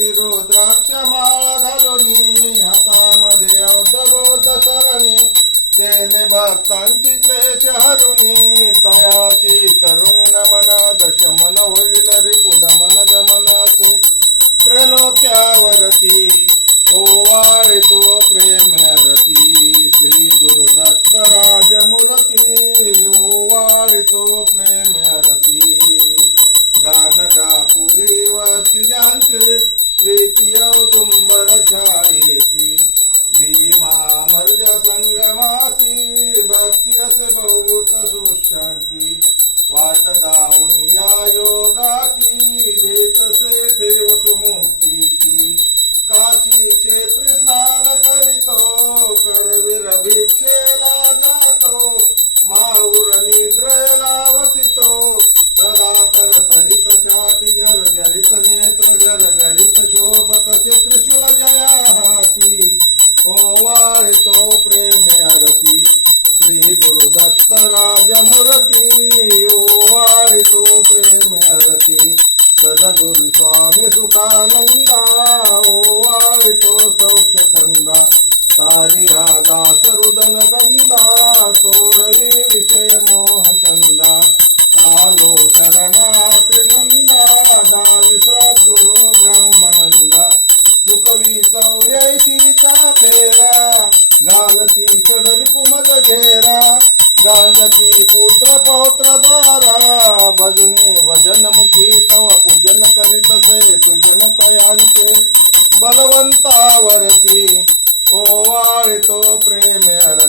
कंठी रुद्राक्ष माळ घालुनी हातामध्ये अवधबोध सरणी तेने भक्तांची क्लेश हरुनी तयासी करुणी नमन दशमन होईल रिपुदमन गमनाचे त्रैलोक्यावरती ओवाळितो प्रेम्यरती श्री गुरुदत्त राजमूर्ती ओवाळितो प्रेम्यरती गान गापुरी वस्ती ज्यांचे प्रीती औदुंबर छायेची भीमामर्ज संगमासी भक्ती असे बहुत सुशांती वाट दावून या योगाची देतसे ठेव सुमुक्तीची काशी क्षेत्री स्नान करीतो करवीर भिक्षेला जातो माऊर निद्रेला वसितो सदा तर तरित छाती जर जरित नेत्र जर गरित शोभत त्रिशूल जया हाती ओवाळितो प्रेम्यरती श्री गुरुदत्त राजमूर्ती ओवाळितो प्रेम्यरती सद्गुरु स्वामी सुखानंदा ओवाळितो सौख्यकंदा तारी हा दास रुदन गंधा सोडवी विषय मोहचंदा आलो शरणात नंदा दाविसा गुरु ब्रह्मनंदा चुकवी 84चा फेरा घालती षडरिपु मज घेरा गांजती पुत्र पौत्र द्वारा भजने वजन मुखी तव पूजन